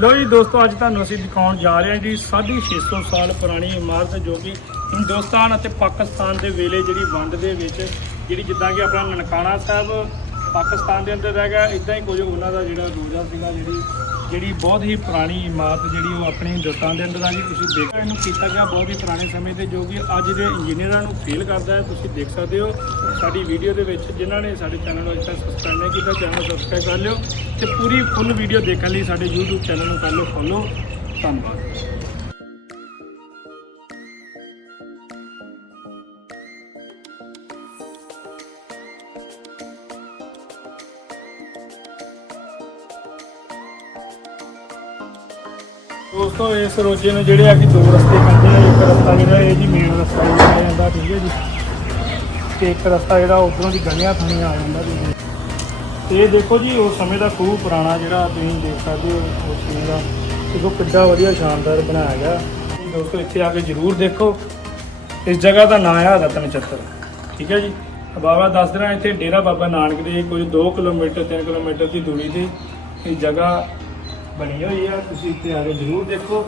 ਲੋ ਜੀ ਦੋਸਤੋ, ਅੱਜ ਤੁਹਾਨੂੰ ਅਸੀਂ ਦਿਖਾਉਣ ਜਾ ਰਹੇ ਹਾਂ ਜੀ 650 ਸਾਲ ਪੁਰਾਣੀ ਇਮਾਰਤ, ਜੋ ਕਿ ਹਿੰਦੁਸਤਾਨ ਅਤੇ ਪਾਕਿਸਤਾਨ ਦੇ ਵੇਲੇ ਜਿਹੜੀ ਵੰਡ ਦੇ ਵਿੱਚ ਜਿਹੜੀ ਜਿੱਦਾਂ ਕਿ ਆਪਣਾ ਨਨਕਾਣਾ ਸਾਹਿਬ ਪਾਕਿਸਤਾਨ ਦੇ ਅੰਦਰ ਰਹਿ ਗਿਆ ਇਦਾਂ ਹੀ ਕੁਝ ਉਹਨਾਂ ਦਾ ਜਿਹੜਾ ਰੋਜ਼ਾ ਸੀਗਾ, ਜਿਹੜੀ ਜਿਹੜੀ ਬਹੁਤ ਹੀ ਪੁਰਾਣੀ ਇਮਾਰਤ ਜਿਹੜੀ ਉਹ ਆਪਣੇ ਹਿੰਦੁਸਤਾਨ ਦੇ ਅੰਦਰ ਆ ਗਈ। ਤੁਸੀਂ ਦੇਖ ਇਹਨੂੰ ਕੀਤਾ ਗਿਆ ਬਹੁਤ ਹੀ ਪੁਰਾਣੇ ਸਮੇਂ ਤੇ, ਜੋ ਕਿ ਅੱਜ ਦੇ ਇੰਜੀਨੀਅਰਾਂ ਨੂੰ ਫੇਲ ਕਰਦਾ ਹੈ। ਤੁਸੀਂ ਦੇਖ ਸਕਦੇ ਹੋ ਸਾਡੀ ਵੀਡੀਓ ਦੇ ਵਿੱਚ, ਜਿਨ੍ਹਾਂ ਨੇ ਸਾਡੇ ਚੈਨਲ ਨੂੰ ਅਜੇ ਤੱਕ ਸਬਸਕ੍ਰਾਈਬ ਨਹੀਂ ਕੀਤਾ, ਚੈਨਲ ਸਬਸਕ੍ਰਾਈਬ ਕਰ ਲਿਓ। ਤੇ ਪੂਰੀ ਫੁੱਲ ਵੀਡੀਓ ਦੇਖਣ ਲਈ ਸਾਡੇ YouTube ਚੈਨਲ ਨੂੰ ਕਰ ਲਓ ਫੋਲੋ ਧੰਨਵਾਦ। ਦੋਸਤੋ, ਇਸ ਰੋਜੇ ਨੂੰ ਜਿਹੜੇ ਆ ਕਿ ਦੋ ਰਸਤੇ ਕੱਢੇ ਆ, ਇੱਕ ਰਸਤਾ ਜਿਹੜਾ ਇਹ ਜੀ ਮੇਨ ਰਸਤਾ ਜਿਹੜਾ ਜਾਂਦਾ ਠੀਕ ਹੈ ਜੀ, ਤੇ ਇੱਕ ਰਸਤਾ ਜਿਹੜਾ ਉਧਰੋਂ ਦੀ ਗਲੀਆਂ ਥਣੀਆਂ ਆ ਜਾਂਦਾ ਜੀ। ਤੇ ਇਹ ਦੇਖੋ ਜੀ ਉਸ ਸਮੇਂ ਦਾ ਖੂਹ ਪੁਰਾਣਾ ਜਿਹੜਾ ਤੁਸੀਂ ਦੇਖ ਸਕਦੇ ਹੋ ਉਸ ਸਮੇਂ ਦਾ। ਦੇਖੋ ਕਿੱਡਾ ਵਧੀਆ ਸ਼ਾਨਦਾਰ ਬਣਾਇਆ ਗਿਆ। ਦੋਸਤੋ, ਇੱਥੇ ਆ ਕੇ ਜ਼ਰੂਰ ਦੇਖੋ। ਇਸ ਜਗ੍ਹਾ ਦਾ ਨਾਮ ਆ ਰਤਨ ਚੱਤਰ। ਠੀਕ ਹੈ ਜੀ? ਬਾਬਾ, ਦੱਸ ਰਿਹਾ ਇੱਥੇ ਡੇਰਾ ਬਾਬਾ ਨਾਨਕ ਦੇ ਕੋਈ 2 ਕਿਲੋਮੀਟਰ 3 ਕਿਲੋਮੀਟਰ ਦੀ ਦੂਰੀ ਤੇ ਇਹ ਜਗ੍ਹਾ ਬਣੀ ਹੋਈ ਆ। ਤੁਸੀਂ ਇੱਥੇ ਆ ਕੇ ਜ਼ਰੂਰ ਦੇਖੋ।